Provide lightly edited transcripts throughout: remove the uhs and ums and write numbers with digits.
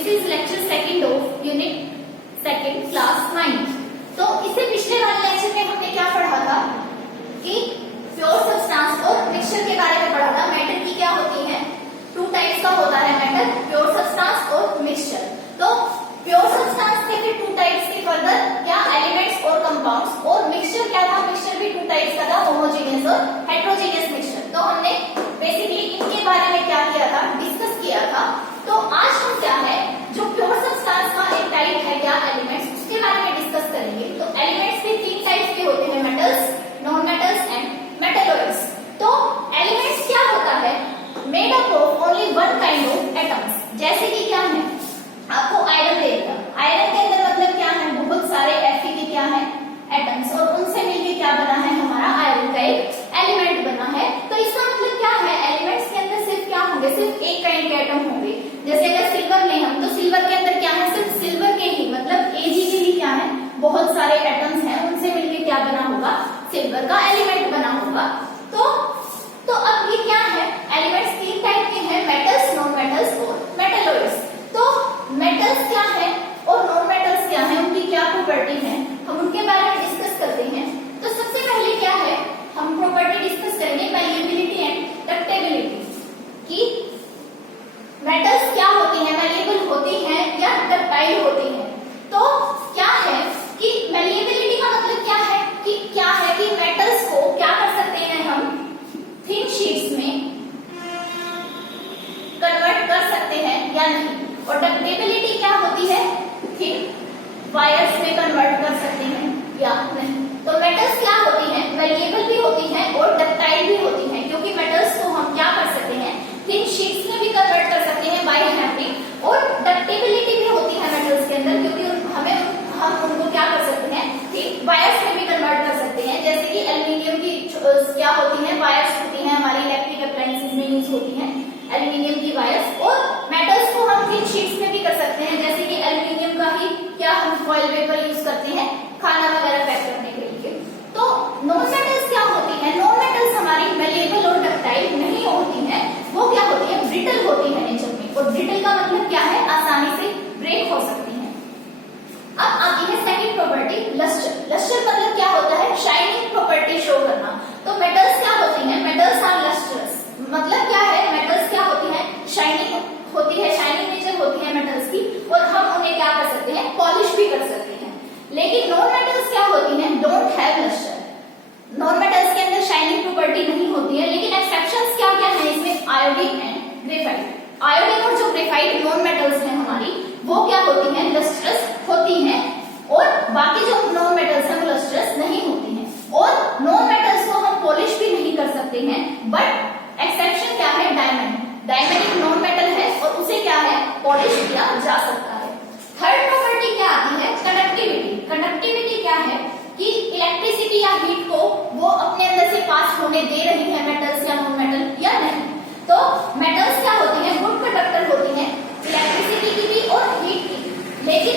This is lecture second of unit second class 9। तो इससे पिछले वाले लेक्चर में हमने क्या पढ़ा था कि प्योर सब्सटेंस और मिक्सचर के बारे में पढ़ा था। मैटर की क्या होती है, टू टाइप्स का होता है मैटर, प्योर सब्सटेंस और मिक्सचर। तो प्योर सब्सटेंस के फिर टू टाइप्स के फर्दर क्या, एलिमेंट्स और कंपाउंड्स। और मिक्सचर क्या था, मिक्सचर भी टू टाइप्स का था, होमोजेनियस और हेटेरोजेनियस मिक्सचर। तो हमने बेसिकली इनके बारे में क्या किया था, डिस्कस किया था। तो आज हम क्या है, जो प्योर सब्सटेंस का एक टाइप है क्या, एलिमेंट्स, उसके बारे में डिस्कस करेंगे। तो एलिमेंट्स भी तीन टाइप्स के होते हैं, metals, non metals and metalloids. तो एलिमेंट्स क्या होता है, made up of only one kind of atoms. जैसे कि क्या है, आपको आयरन दे दिया, आयरन के अंदर मतलब क्या है, बहुत सारे Fe के क्या है, एटम्स, और उनसे मिलकर क्या बना है, हमारा आयरन का एक एलिमेंट बना है। तो इसका मतलब क्या है, एलिमेंट्स के अंदर सिर्फ क्या होंगे, सिर्फ एक काइंड के एटम होंगे। जैसे अगर सिल्वर लें हम, तो सिल्वर के अंदर क्या है, सिर्फ सिल्वर के ही मतलब Ag के ही क्या है, बहुत सारे एटम्स हैं, उनसे मिलकर क्या बना होगा, सिल्वर का एलिमेंट बना होगा। तो अब ये क्या है, एलिमेंट्स तीन टाइप के हैं, मेटल्स, नॉन मेटल्स और मेटलॉइड्स। तो मेटल्स क्या है और नॉन मेटल्स क्या है, उनकी क्या प्रॉपर्टी है, हम उनके बारे में डिस्कस करते हैं। तो सबसे पहले क्या है, हम प्रॉपर्टी डिस्कस करेंगे, मैलिएबिलिटी एंड डक्टाइलिटी, कि मेटल्स क्या होती हैं, मैलिएबल होती हैं या डक्टाइल होती हैं। तो क्या है कि मैलिएबिलिटी का मतलब क्या है कि मेटल्स को क्या कर सकते हैं हम, थिन शीट्स में कन्वर्ट कर सकते हैं या नहीं। और डक्टिबिलिटी क्या होती है, थिन वायर्स में कन्वर्ट कर सकते हैं या नहीं। तो मेटल्स क्या होती हैं, मैलिएबल भी होती हैं और डक्टाइल भी होती हैं, क्योंकि मेटल्स को हम क्या कर सकते हैं, थिन शीट्स में भी कन्वर्ट कर सकते हैं बाय हैमरिंग। और डक्टिबिलिटी भी होती है मेटल्स के अंदर, क्योंकि हम उनको क्या कर सकते हैं, थिन वायर्स में भी कन्वर्ट कर सकते हैं। जैसे कि एल्यूमिनियम की क्या होती है, वायर्स होती हैं, हमारी इलेक्ट्रिक अप्लायंसेस में यूज होती हैं एल्यूमिनियम की वायर्स। और मेटल्स को हम थिन शीट्स में भी कर सकते हैं, जैसे कि एल्यूमिनियम का ही क्या हम फॉइल पेपर यूज करते हैं खाना वगैरह पैक करने के लिए। तो नॉन मेटल्स क्या होती है, नॉन मेटल्स हमारी मैलिएबल और डक्टाइल नहीं होती हैं, वो क्या होती है, ब्रिटल होती है नेचर में। और ब्रिटल का मतलब क्या है, आसानी से ब्रेक हो सकती है। अब आती है सेकंड प्रॉपर्टी, लस्टर। लस्टर मतलब क्या होता है, शाइनिंग प्रॉपर्टी शो करना। तो मेटल्स क्या होती हैं, मेटल्स आर लस्टर्स, मतलब क्या है, मेटल्स क्या होती हैं, शाइनिंग होती है, शाइनिंग नेचर होती है मेटल्स की, और हम उन्हें क्या कर सकते हैं, पॉलिश भी कर सकते हैं। लेकिन नॉन मेटल्स क्या होती हैं, don't have lustre. Non metals के अंदर शाइनिंग प्रॉपर्टी नहीं होती है, लेकिन एक्सेप्शंस क्या क्या है इसमें, आयोडीन एंड ग्रेफाइट। आयोडीन और जो ग्रेफाइट नॉन मेटल्स हैं हमारी, वो क्या होती हैं, लस्ट्रस होती हैं, और बाकी जो नॉन मेटल्स हैं वो लस्ट्रस नहीं होती हैं। और नॉन मेटल्स को हम पॉलिश भी नहीं कर सकते हैं, बट एक्सेप्शन क्या है, डायमंड। डायमंड एक नॉन मेटल है और उसे क्या है, पॉलिश किया जा सकता है। थर्ड प्रॉपर्टी क्या आती है, कंडक्टिविटी। कंडक्टिविटी क्या है कि इलेक्ट्रिसिटी या हीट को वो अपने अंदर से पास होने दे रही है मेटल्स या नॉन मेटल या नहीं। तो मेटल्स क्या होती हैं, गुड कंडक्टर होती हैं, इलेक्ट्रिसिटी की भी और हीट की। लेकिन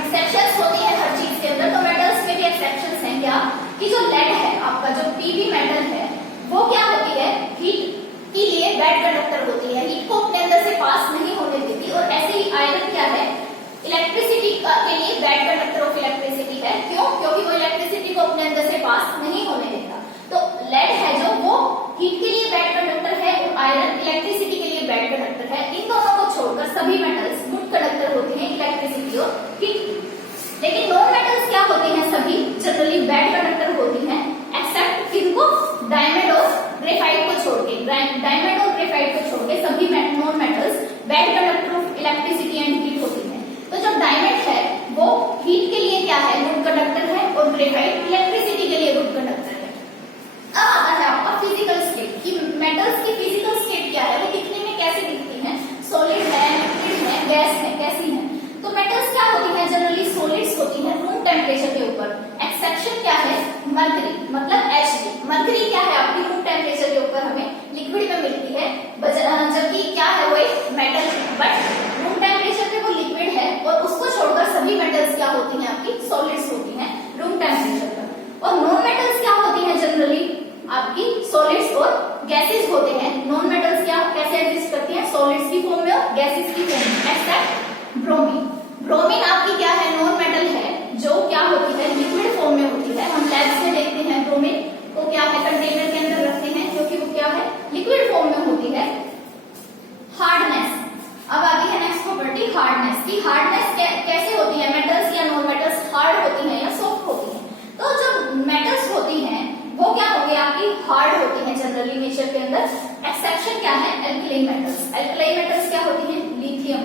एक्सेप्शंस होती है हर चीज के अंदर। तो मेटल्स में भी एक्सेप्शंस हैं क्या, कि जो लेड है आपका, जो पीबी मेटल है, वो क्या होती है, हीट के लिए बैड कंडक्टर होती है, हीट को अपने अंदर से पास नहीं होने देती। और ऐसे ही आयरन क्या है, इलेक्ट्रिसिटी के लिए बैड कंडक्टर ऑफ इलेक्ट्रिसिटी है। क्यों, क्योंकि वो इलेक्ट्रिसिटी को अपने अंदर से पास नहीं होने देता। तो लेड है जो, वो हीट के लिए बैड कंडक्टर है, और आयरन इलेक्ट्रिसिटी के लिए बैड कंडक्टर है। इन दोनों को छोड़कर सभी मेटल्स गुड कंडक्टर होते हैं, इलेक्ट्रिसिटी और हीट। लेकिन नॉन मेटल्स क्या होते हैं, सभी जनरली बैड कंडक्टर होती हैं, एक्सेप्ट किनको, डायमंड और ग्रेफाइट को छोड़ के। डायमंड और ग्रेफाइट को छोड़ के सभी non metals bad conductor of electricity and heat होती हैं। तो जो डायमंड है वो हीट के लिए क्या है, गुड कंडक्टर है, और ग्रेफाइट इलेक्ट्रिसिटी के लिए गुड कंडक्टर है। अब आता है आपका फिजिकल स्टेट, कि मेटल्स की फिजिकल स्टेट क्या है, वो दिखने में कैसे दिखती हैं, सॉलिड है, लिक्विड है, गैस है, कैसी है। तो मेटल्स क्या होती हैं, जनरली सॉलिड्स होती हैं रूम टेम्परेचर के ऊपर। एक्सेप्शन क्या है, मरकरी, मतलब Hg। मरकरी क्या है, आपकी रूम टेम्परेचर के ऊपर हमें लिक्विड में मिलती है, जबकि क्या है, वो एक मेटल है, बट रूम टेम्परेचर पे वो लिक्विड है। और उसको छोड़कर सभी मेटल्स क्या होती हैं, आपकी सॉलिड्स होती हैं रूम टेम्परेचर पर। और नॉन मेटल्स क्या होती हैं, जनरली आपकी सॉलिड्स और गैसेस होते हैं। नॉन मेटल्स क्या कैसे एग्जिस्ट करती हैं, सॉलिड्स की फॉर्म में और गैसेस की फॉर्म में। Accept bromine. ब्रोमीन आपकी क्या है, नॉन मेटल है, जो क्या होती है, लिक्विड फॉर्म में होती है। हम लैब्स में देखते हैं ब्रोमीन को क्या है, कंटेनर के अंदर रखते हैं, क्योंकि वो क्या है, लिक्विड फॉर्म में होती है। हार्डनेस, अब आती है नेक्स्ट प्रॉपर्टी हार्डनेस की। हार्डनेस कैसे होती है, मेटल्स या नॉन मेटल्स हार्ड होती है या सॉफ्ट होती है? तो जो मेटल्स होती हैं वो क्या होगी, आपकी हार्ड होती है जनरली नेचर के अंदर। एक्सेप्शन क्या है, एल्कली मेटल्स। एल्कली मेटल्स क्या होती हैं, लिथियम,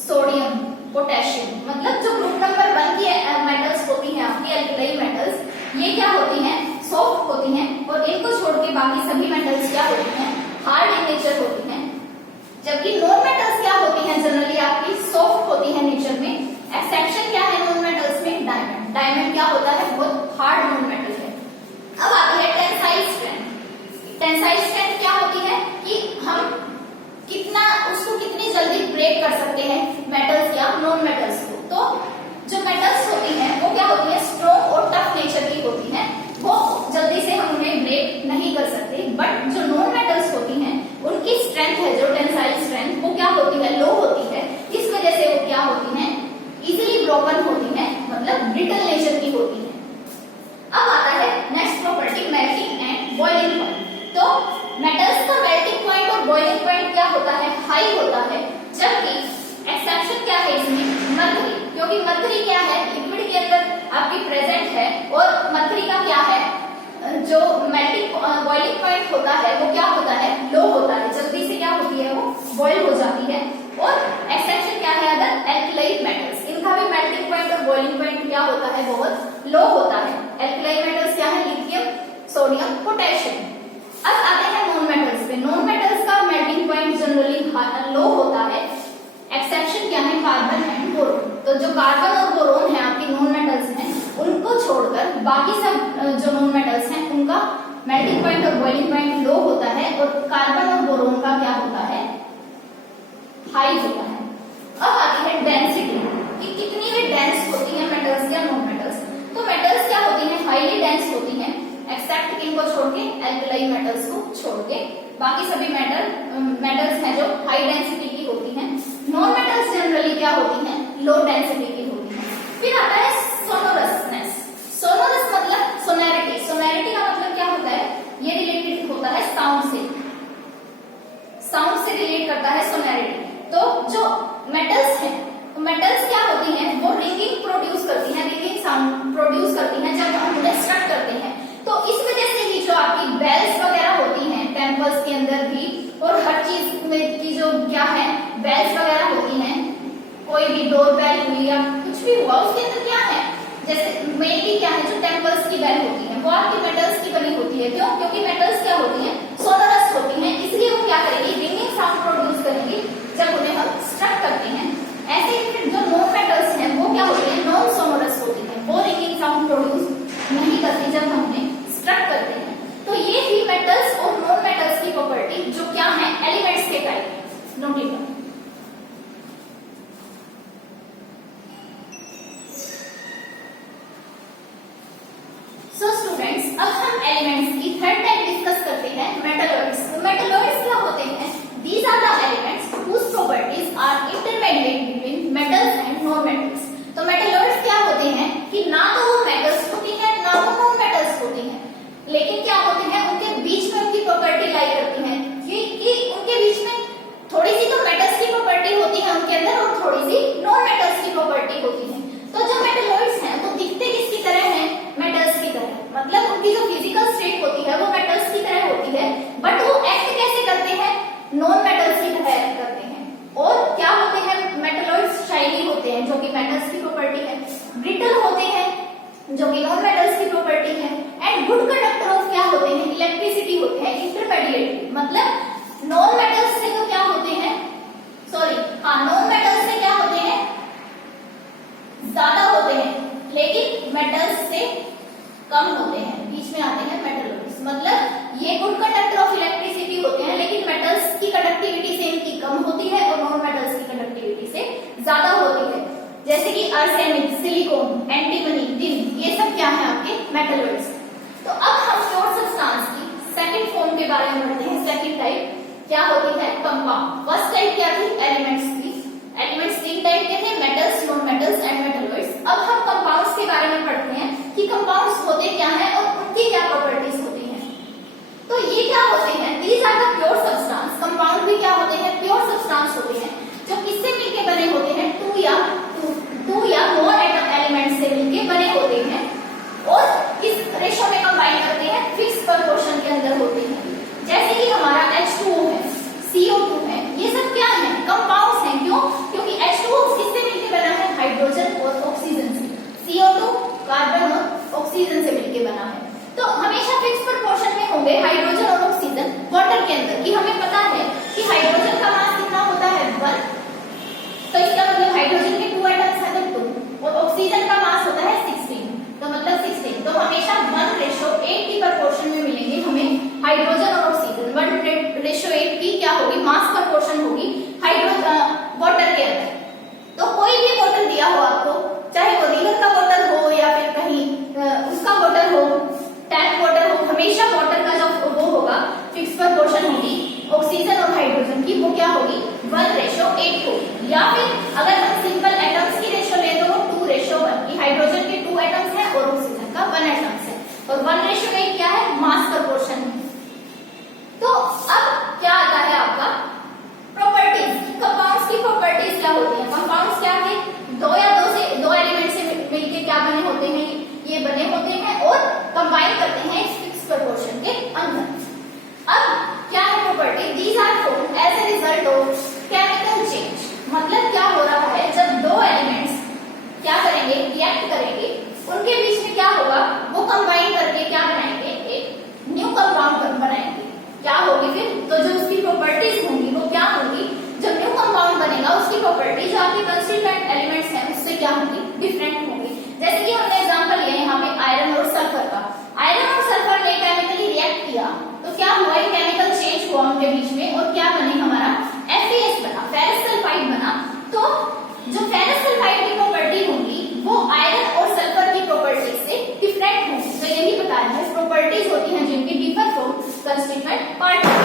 सोडियम, पोटेशियम, मतलब जो ग्रुप नंबर 1 की मेटल्स होती हैं आपकी एल्कली मेटल्स, ये क्या होती हैं, सॉफ्ट होती हैं, और इनको छोड़ के बाकी सभी मेटल्स क्या होती हैं, हार्ड इन नेचर होती हैं। जबकि नॉन मेटल्स क्या होती हैं, जनरली आपकी सॉफ्ट होती है नेचर में। एक्सेप्शन क्या है नॉन मेटल्स में, डायमंड। डायमंड क्या होता है, बहुत हार्ड नॉन मेटल है। अब आती है टेंसाइल स्ट्रेंथ। टेंसाइल स्ट्रेंथ क्या होती है कि हम कितना उसको कितनी जल्दी ब्रेक कर सकते हैं, मेटल्स या नॉन मेटल्स को। तो जो मेटल्स होती हैं वो क्या होती है, स्ट्रॉन्ग और टफ नेचर की होती हैं, वो जल्दी से हम उन्हें ब्रेक नहीं कर सकते। बट जो नॉन मेटल्स होती हैं उनकी स्ट्रेंथ है, जो टेंसाइल स्ट्रेंथ, वो क्या होती है, लो होती है। इस वजह से वो क्या होती है, इजीली ब्रोकन होती है, मतलब ब्रिटल नेचर की होती है। अब आता है next property melting and boiling point. तो मेटल्स का मेल्टिंग पॉइंट और बॉइलिंग पॉइंट क्या होता है, हाई होता है। जबकि एक्सेप्शन क्या है इसमें, मरकरी, क्योंकि मरकरी क्या है, लिक्विड के अंदर आपकी प्रेजेंट है, और मरकरी का क्या है, जो मेल्टिंग बॉइलिंग पॉइंट होता है वो क्या होता है, लो होता है, जल्दी से क्या होती है, वो बॉइल हो जाती है। और एक्सेप्शन क्या है, अदर एल्कली मेटल्स, इनका भी मेल्टिंग पॉइंट और बॉइलिंग पॉइंट क्या होता है, बहुत लो होता है। एल्कली मेटल्स क्या है, लिथियम, सोडियम, पोटेशियम। अब आते हैं नॉन मेटल्स पे। नॉन मेटल्स का मेल्टिंग पॉइंट जनरली लो होता है। एक्सेप्शन क्या है, कार्बन एंड बोरोन। तो जो कार्बन और बोरोन है आपकी नॉन मेटल्स हैं, उनको छोड़कर बाकी सब जो नॉन मेटल्स हैं उनका मेल्टिंग पॉइंट और बॉइलिंग पॉइंट लो होता है, और कार्बन और बोरोन का क्या होता है, हाई होता है। अब आती है डेंसिटी, कि कितनी वे डेंस होती है मेटल्स या नॉन मेटल्स। तो मेटल्स क्या होती हैं, हाईली डेंस होती हैं, एक्सेप्ट किनको छोड़ के, एल्कली मेटल्स को छोड़ के। बाकी सभी मेटल्स हैं जो हाई डेंसिटी की होती हैं। नॉन मेटल्स जनरली क्या होती हैं, लो डेंसिटी की होती हैं। फिर आता है सोनोरसनेस। सोनोरस मतलब सोनैरिटी। सोनैरिटी का मतलब क्या होता है, ये रिलेटेड होता है साउंड से, साउंड से रिलेट करता है सोनैरिटी। तो जो मेटल्स हैं, मेटल्स क्या होती हैं, वो रिंगिंग प्रोड्यूस करती हैं, रिंगिंग साउंड प्रोड्यूस करती हैं जब हम उन्हें स्ट्रक करते हैं। तो इस वजह से ही जो आपकी बेल्स वगैरह होती हैं टेम्पल्स के अंदर भी, और हर चीज में की जो क्या है, बेल्स वगैरह होती हैं, कोई भी डोर बेल हुई या कुछ भी हुआ, उसके अंदर क्या है, जैसे मेनली क्या है, जो टेम्पल्स की बेल होती है वो आपकी मेटल्स की बनी होती है। क्यों, क्योंकि मेटल्स क्या होती हैं, सोनोरस होती हैं, इसलिए वो क्या करेगी, रिंगिंग साउंड प्रोड्यूस करेगी जब उन्हें हम स्ट्रक करते हैं। ऐसे ही जो नॉन मेटल्स हैं वो क्या होती है, नॉन सोनोरस होती है, वो रिंगिंग साउंड प्रोड्यूस नहीं करती जब हम उन्हें स्ट्रक करते हैं। तो ये ही मेटल्स और नॉन मेटल्स की प्रॉपर्टी जो क्या है, एलिमेंट्स के टाइप। नोट लीजिए। सो स्टूडेंट्स, अब हम एलिमेंट्स की थर्ड टाइप डिस्कस करते हैं, मेटलॉइड्स। मेटलॉइड्स क्या होते हैं, these are the elements whose properties are intermediate between metals and non-metals। तो मेटलॉइड्स क्या होते हैं कि ना तो वो मेटल्स होती हैं ना वो नॉन मेटल्स होती हैं, लेकिन क्या होते हैं, उनके बीच में उनकी प्रॉपर्टी लाई करती है कि उनके बीच में थोड़ी सी तो मेटल्स की प्रॉपर्टी होती है उनके अंदर, और थोड़ी सी नॉन मेटल्स की प्रॉपर्टी होती है। तो जो मेटलॉइड्स हैं वो दिखते किसकी तरह हैं, मेटल्स की तरह, मतलब उनकी जो फिजिकल स्टेट होती है वो मेटल्स की तरह होती है, बट वो एक्ट कैसे करते हैं, नॉन मेटल्स की तरह एक्ट करते हैं। और क्या होते हैं, मेटलॉइड्स शाइनी होते हैं जो कि मेटल्स की प्रॉपर्टी है, ब्रिटल होते हैं जो कि नॉन मेटल्स की प्रॉपर्टी है, एंड गुड कंडक्टर ऑफ क्या होते हैं, इलेक्ट्रिसिटी होते हैं, इंटरमीडिएट, मतलब नॉन मेटल्स से तो क्या होते हैं, नॉन मेटल्स से क्या होते हैं, ज्यादा होते हैं, लेकिन मेटल्स से कम होते हैं, बीच में आते हैं मेटलॉइड्स। मतलब ये गुड कंडक्टर ऑफ इलेक्ट्रिसिटी होते हैं, लेकिन मेटल्स की कंडक्टिविटी से इनकी कम होती है और नॉन मेटल्स की कंडक्टिविटी से ज्यादा होती है। जैसे कि आर्सेनिक, सिलिकॉन, एंटीमनी, टिन, ये सब क्या है आपके मेटलॉइड्स। तो अब हम प्योर सब्सटेंस की सेकंड फॉर्म के बारे में पढ़ते हैं। सेकंड टाइप क्या होती है, कंपाउंड। फर्स्ट टाइप क्या थी, एलिमेंट्स की। एलिमेंट्स थी टाइप के थे, metals, non metals and metalloids. अब हम कंपाउंड्स के बारे में पढ़ते हैं कि कंपाउंड्स होते क्या हैं और उनकी क्या प्रॉपर्टीज होती हैं। तो ये क्या होते हैं, these are the pure substance. Compound भी क्या होते हैं, प्योर सब्सटेंस होते हैं जो किससे मिलके बने होते हैं, टू या मोर एटम एलिमेंट से मिलके बने होते हैं और किस रेशो में कंबाइन करते हैं, फिक्स प्रोपोर्शन के अंदर होते हैं। जैसे कि हमारा H2O है, CO2 है, ये सब क्या है, कंपाउंड्स हैं। क्यों? क्योंकि H2O किससे मिलके बना है, हाइड्रोजन और ऑक्सीजन से। CO2 कार्बन और ऑक्सीजन से मिलके बना है। तो हमेशा फिक्स प्रोपोर्शन में होंगे हाइड्रोजन और ऑक्सीजन वाटर के अंदर। कि हमें पता है कि हाइड्रोजन का मास कितना होता है, 1, तो इसका मतलब हाइड्रोजन के 2 एटम्स हैं तो 2, और ऑक्सीजन का मास होता है 16, तो मतलब 16। तो हमेशा 1:8 की प्रोपोर्शन में मिलेंगे हमें हाइड्रोजन और ऑक्सीजन। 1:8 की क्या होगी, मास प्रोपोर्शन होगी हाइड्रोजन वाटर के अंदर। तो कोई भी वाटर दिया हो आपको, चाहे वो रिवर का वाटर हो या फिर कहीं उसका वाटर हो, टैप वाटर हो, हमेशा वाटर का जो वो होगा फिक्स प्रोपोर्शन होगी ऑक्सीजन और हाइड्रोजन की, वो क्या होगी, 1:8 होगी। या फिर अगर हम सिंपल एटम्स की रेशो ले तो वो 2:1 की, हाइड्रोजन के 2 एटम्स हैं और ऑक्सीजन का 1 एटम्स है, और 1:8 क्या है, मास प्रोपोर्शन। तो अब क्या आता है आपका प्रॉपर्टीज, कंपाउंड्स की प्रॉपर्टीज क्या होती है। कंपाउंड्स क्या है, दो एलिमेंट से मिलके क्या बने होते हैं, ये बने होते हैं और कंबाइन करते हैं इस फिक्स प्रोपोर्शन के अंदर। अब क्या है property, these are formed as a result of chemical change. मतलब क्या हो रहा है, जब दो एलिमेंट्स क्या करेंगे, रिएक्ट करेंगे, उनके बीच में क्या होगा, वो कंबाइन करके क्या बनाएंगे, एक न्यू कंपाउंड बनाएंगे। क्या होगी फिर, तो जो उसकी प्रॉपर्टीज होंगी वो क्या होंगी, जो न्यू कंपाउंड बनेगा उसकी प्रॉपर्टी जो आपके कंस्टिट्यूएंट एलिमेंट्स हैं उससे क्या होगी, डिफरेंट होगी। जैसे कि हमने एग्जांपल लिया यहाँ पे आयरन और सल्फर का। आयरन और सल्फर ने केमिकली रिएक्ट किया तो क्या हुआ, ये केमिकल चेंज हुआ उनके बीच में और क्या बने, हमारा FeS बना, फेरस सल्फाइड बना। तो जो फेरस सल्फाइड की प्रॉपर्टी होगी वो आयरन और सल्फर की प्रॉपर्टी से डिफरेंट होगी। तो यही बताया है, प्रॉपर्टीज होती हैं जिनकी डिफर फ्रॉम कंस्टिट्यूएंट पार्टिकल्स।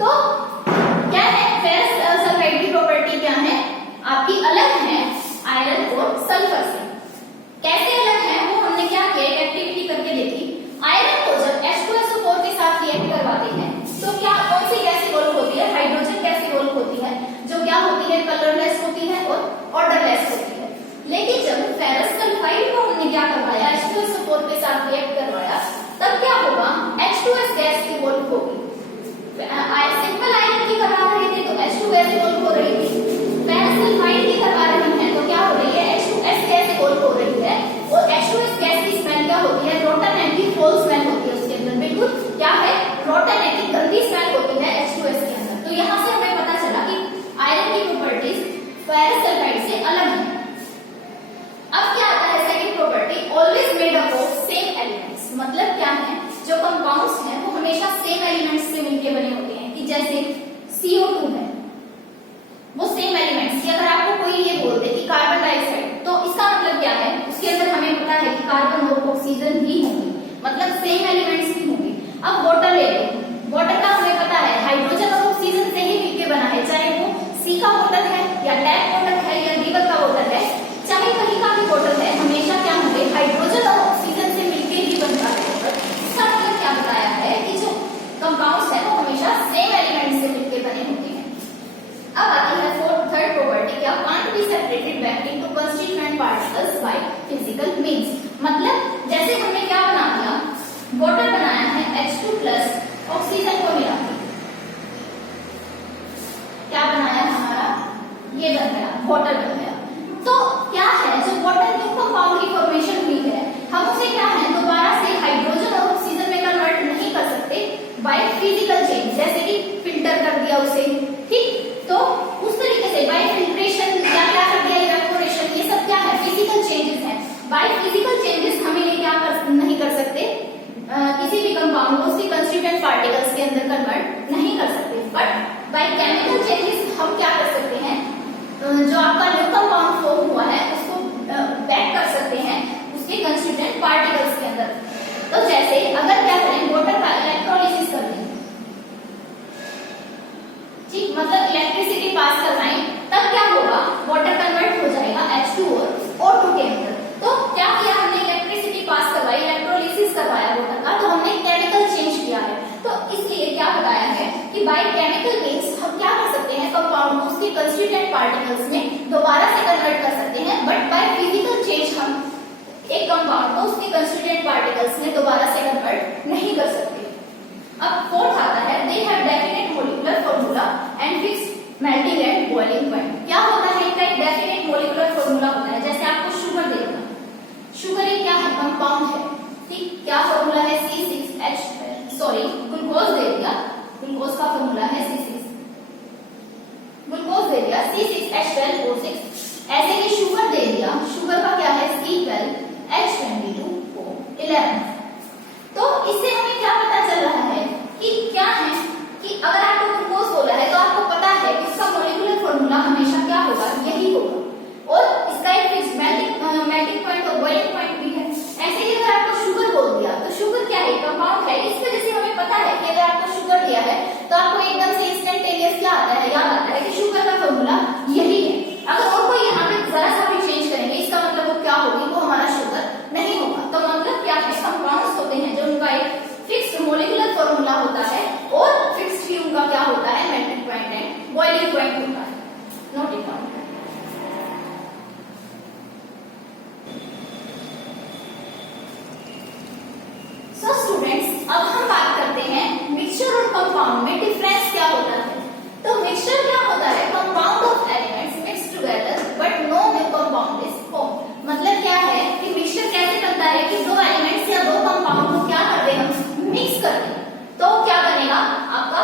तो क्या है, फेरस सल्फाइड की प्रॉपर्टी क्या है आपकी, अलग है आयरन और सल्फर से। कैसे अलग है वो हमने क्या किया, एक्टिविटी करके देखी। आयरन को जब H2SO4 के साथ रिएक्ट करवाते हैं तो क्या, कौन सी गैस इवॉल्व होती है, हाइड्रोजन गैस इवॉल्व होती है, जो क्या होती है, कलरलेस होती है और ऑर्डरलेस होती है। लेकिन जब फेरस सल्फाइड को हमने क्या करवाया, H2SO4 के साथ रिएक्ट करवाया, तब क्या होगा, H2S गैस इवॉल्व होगी। सिंपल आयरन की करवा रहे थे तो H2 गैस इवॉल्व हो रही थी, फेरस सल्फाइड की करवा रही है तो क्या हो रही है, H2S गैस इवॉल्व हो रही है। और H2S गैस की स्मेल क्या होती है, रोटन एंड की फॉल स्मेल होती है उसके अंदर, बिल्कुल क्या है, रोटन एंड की गंदी स्मेल होती है H2S के अंदर। तो यहाँ से हमें पता चला कि आयरन की प्रॉपर्टीज फेरस सल्फाइड से अलग है। अब क्या आता है second property, always made up of same elements. मतलब क्या है, जो कंपाउंड्स हैं वो हमेशा सेम एलिमेंट्स से मिलके बने होते हैं। कि जैसे CO2 है, वो सेम एलिमेंट्स की, अगर आपको कोई ये बोल दे कि कार्बन डाइऑक्साइड, तो इसका मतलब क्या है, उसके अंदर हमें पता है कि कार्बन और ऑक्सीजन भी होंगे, मतलब सेम एलिमेंट्स भी होंगे। अब वाटर ले लो, वाटर का हमें पता है हाइड्रोजन और ऑक्सीजन से ही मिलके बना है, चाहे वो सी का वाटर है या टैप वाटर है या रिवर का वाटर है, चाहे कहीं का भी वाटर है, हमेशा क्या होंगे, हाइड्रोजन और ऑक्सीजन से मिलके ही बनता है। इसका मतलब क्या बताया है कि जो कंपाउंड्स है वो हमेशा सेम एलिमेंट से मिलके बने होते हैं। अब आती है थर्ड प्रॉपर्टी, क्या, can't be separated back into constituent particles by physical means. मतलब जैसे हमने क्या बना दिया, वाटर बनाया है H2 प्लस ऑक्सीजन को मिला के, क्या बनाया हमारा, ये बन गया, वाटर बन गया। तो क्या है, जो वाटर न्यू कंपाउंड की फॉर्मेशन हुई है, हम उसे क्या है, दोबारा से हाइड्रोजन और ऑक्सीजन में कन्वर्ट नहीं कर सकते बाय फिजिकल चेंज। जैसे कि फिल्टर कर दिया उसे, ठीक, तो उस तरीके से बाय फिल्ट्रेशन या क्या कर दिया, इवेपोरेशन, ये सब क्या है, फिजिकल चेंजेस है। बाय फिजिकल चेंजेस हम इन्हें क्या नहीं कर सकते, किसी भी कंपाउंड को उसके कंस्टिट्यूएंट पार्टिकल्स के अंदर कन्वर्ट नहीं कर सकते। बट बाय केमिकल चेंजेस हम क्या कर सकते हैं, जो आपका न्यू कंपाउंड फॉर्म हुआ है उसको बैक कर सकते हैं उसके कंस्टिट्यूएंट पार्टिकल्स के अंदर। तो जैसे अगर क्या करें, वाटर का इलेक्ट्रोलिसिस कर दें, ठीक, मतलब इलेक्ट्रिसिटी पास करवाएं, तब तब क्या होगा, वाटर कन्वर्ट हो जाएगा H2 और O2 के अंदर। तो क्या किया हमने, इलेक्ट्रिसिटी पास करवाई, इलेक्ट्रोलिसिस करवाया वाटर का, तो हमने केमिकल चेंज किया है। तो इसलिए क्या बताया है कि बाय केमिकल मींस हम क्या कर सकते हैं, कंपाउंड को उसके कंस्टिट्यूएंट पार्टिकल्स में दोबारा से कन्वर्ट कर सकते हैं, बट बाय फिजिकल चेंज हम एक कंपाउंड को उसके कंस्टिट्यूएंट पार्टिकल्स में दोबारा से कन्वर्ट नहीं कर सकते। अब फोर्थ आता है, they have definite molecular formula and fixed melting and boiling point. क्या होता है, इनका एक डेफिनेट मोलिकुलर फॉर्मूला होता है। जैसे आपको शुगर देगा, शुगर एक क्या है, कंपाउंड है, ठीक, क्या फॉर्मूला है, ग्लूकोज दे दिया, ग्लूकोज का फॉर्मूला है ग्लूकोज दे दिया C6H12O6। ऐसे ही शुगर दे दिया, शुगर का क्या है, C12H22O11। तो इससे हमें क्या पता चल रहा है कि क्या है कि अगर आपको ग्लूकोज बोला है तो आपको पता है कि इसका मोलिकुलर फॉर्मूला हमेशा क्या होगा, यही होगा, और इसका एक फिक्स्ड मेल्टिंग पॉइंट और बॉइलिंग पॉइंट भी है। ऐसे ही अगर आपको शुगर बोल दिया तो शुगर क्या है, कंपाउंड है। इस वजह से हमें पता है कि अगर आपको शुगर दिया है तो आपको एकदम से इंस्टेंटेनियस क्या आता है, याद आता है कि शुगर का फॉर्मूला यही है। अगर और कोई यहाँ पे जरा सा भी चेंज करेंगे, इसका मतलब वो क्या होगी, वो हमारा शुगर नहीं होगा। तो मतलब क्या है, कंपाउंड्स होते हैं जो उनका एक फिक्स्ड मोलिकुलर फॉर्मूला होता है और फिक्स्ड ही उनका क्या होता है, melting point and boiling point होता है। Note it down. So students, अब हम बात करते हैं मिक्सचर और कंपाउंड में डिफरेंस क्या होता है। तो मिक्सचर क्या होता है, compound of elements mix together but no new compound is form. मतलब क्या है कि मिक्सचर कैसे बनता है कि दो एलिमेंट्स या दो कंपाउंड को क्या कर दें, हम मिक्स कर दें, तो क्या बनेगा, आपका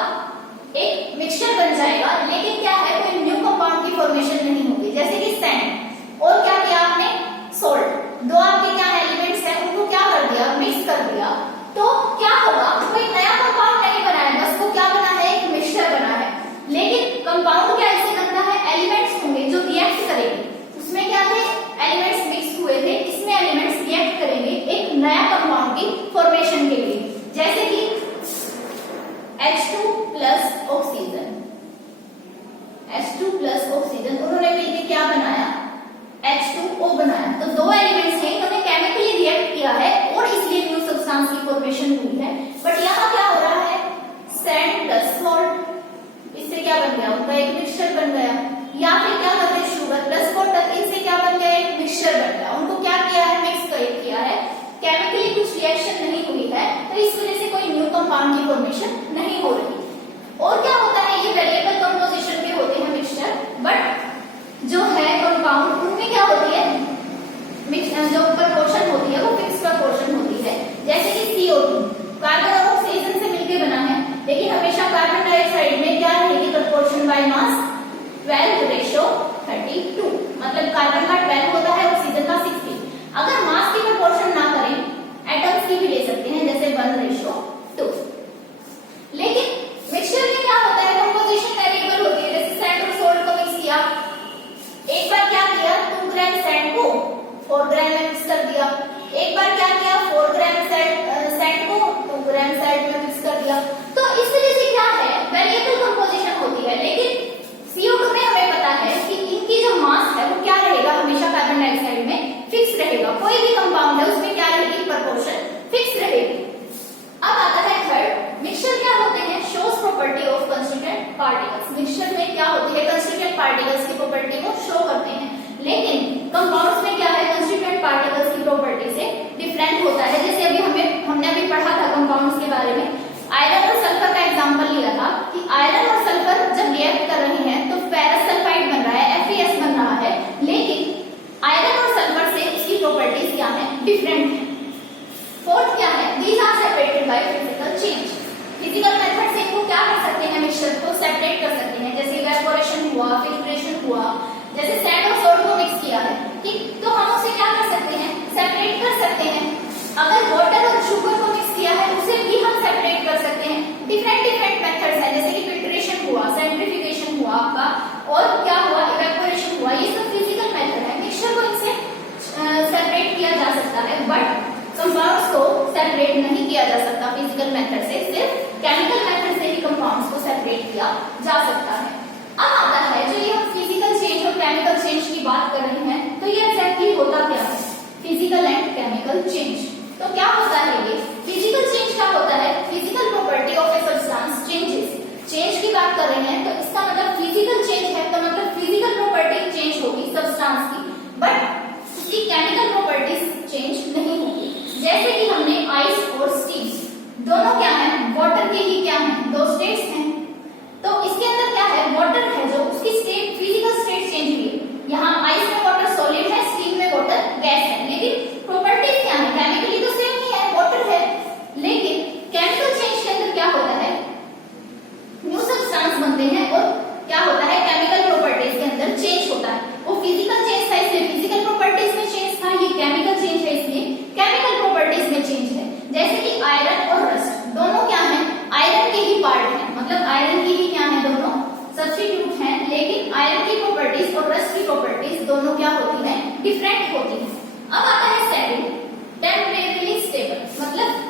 एक मिक्सचर बन जाएगा। लेकिन क्या है, कोई न्यू कंपाउंड की फॉर्मेशन नहीं होगी। जैसे कि सैंड और क्या किया आपने, सोल्ट, दो आपके क्या एलिमेंट्स हैं उनको क्या कर दिया, मिक्स कर दिया, तो क्या होगा, कोई नया कंपाउंड नहीं बना है, बस वो क्या बना है, एक मिक्सचर बना है। लेकिन कंपाउंड क्या ऐसे बनता है, एलिमेंट्स होंगे जो रिएक्ट करेंगे। उसमें क्या थे, एलिमेंट्स मिक्स हुए थे, इसमें एलिमेंट्स रिएक्ट करेंगे एक नया कंपाउंड की फॉर्मेशन के लिए। जैसे कि H2 plus oxygen, H2 plus oxygen, उन्होंने मिलकर क्या बनाया, H2O बनाया। तो दो एलिमेंट्स हैं, इन्होंने केमिकली रिएक्ट किया है और इसलिए न्यू सब्सटेंस की फॉर्मेशन हुई है। बट यहाँ क्या हो रहा है, सैंड प्लस सॉल्ट, इससे क्या बन गया, उनका एक मिक्सचर बन गया। या फिर क्या करते हैं, शुगर प्लस वाटर, इनसे क्या बन गया, एक मिक्सचर बन गया। उनको क्या किया है, मिक्स किया है, केमिकली कुछ रिएक्शन नहीं हुई है, तो इस वजह से कोई न्यू कंपाउंड की फॉर्मेशन नहीं हो रही। और क्या होता है, ये वेरिएबल कंपोजिशन के होते हैं मिक्सचर, बट जो है कंपाउंड उनमें क्या होती है, जो प्रपोर्शन होती है वो फिक्स प्रपोर्शन होती है। जैसे कि CO2 कार्बन और ऑक्सीजन से मिलकर बना है, लेकिन हमेशा कार्बन डाइऑक्साइड में क्या रहेगी, प्रपोर्शन बाय मास 12:32, मतलब कार्बन का 12 होता है, ऑक्सीजन का 16। अगर मास की प्रपोर्शन ना करें, एटम्स की भी ले सकते हैं, जैसे 1:2। लेकिन मिक्सचर में क्या होता है, कंपोजिशन वेरिएबल होती है। जैसे सैंड और सोल्ट को मिक्स किया, एक बार क्या किया, 2 ग्राम सैंड को 4 ग्राम में मिक्स कर दिया, एक बार क्या किया, 4 ग्राम सैंड को 2 ग्राम सैंड में मिक्स कर दिया। तो इस वजह से क्या है, वेरिएबल कंपोजिशन होती है। लेकिन CO2 में हमें पता है कि इनकी जो मास है वो क्या रहेगा, हमेशा कार्बन डाइऑक्साइड में फिक्स रहेगा। कोई भी कंपाउंड है उसमें क्या रहेगी, प्रपोर्शन फिक्स रहेगी। अब आता है थर्ड, मिक्सचर क्या होते हैं, shows property of constituent particles. Mixture में क्या होती है, कंस्टिट्यूएंट पार्टिकल्स की प्रॉपर्टी को शो करते हैं। लेकिन कंपाउंड्स में क्या है, कंस्टिट्यूएंट पार्टिकल्स की प्रॉपर्टी से डिफरेंट होता है। जैसे अभी हमने अभी पढ़ा था कंपाउंड्स के बारे में, आयरन और सल्फर का एग्जांपल लिया था कि आयरन और सल्फर जब रिएक्ट कर रहे हैं तो फेरस सल्फाइड बन रहा है, FeS बन रहा है। लेकिन आयरन और सल्फर से उसकी प्रॉपर्टीज क्या है, डिफरेंट है। फोर्थ क्या है, these are separated by physical change. Physical method से इनको क्या कर सकते हैं, मिक्सचर को सेपरेट कर सकते हैं। जैसे इवेपोरेशन हुआ, फिल्ट्रेशन हुआ, जैसे सैंड और सोल्ट को मिक्स किया है, ठीक, तो हम उसे क्या कर सकते हैं, सेपरेट कर सकते हैं। अगर वाटर और शुगर को मिक्स किया है उसे भी हम सेपरेट कर सकते हैं। डिफरेंट डिफरेंट बनते हैं और क्या होता है केमिकल प्रॉपर्टीज के अंदर चेंज होता है। वो फिजिकल चेंज था इसलिए फिजिकल प्रॉपर्टीज में चेंज था, ये केमिकल चेंज है इसलिए केमिकल प्रॉपर्टीज में चेंज है। जैसे कि आयरन और रस्ट दोनों क्या है, आयरन के ही पार्ट है, मतलब आयरन की ही क्या है, दोनों सब्स्टिट्यूट हैं, लेकिन आयरन की प्रॉपर्टीज और रस्ट की प्रॉपर्टीज दोनों क्या होती है, डिफरेंट होती है। अब आता है सेकंड टेम्परेरीली स्टेबल, मतलब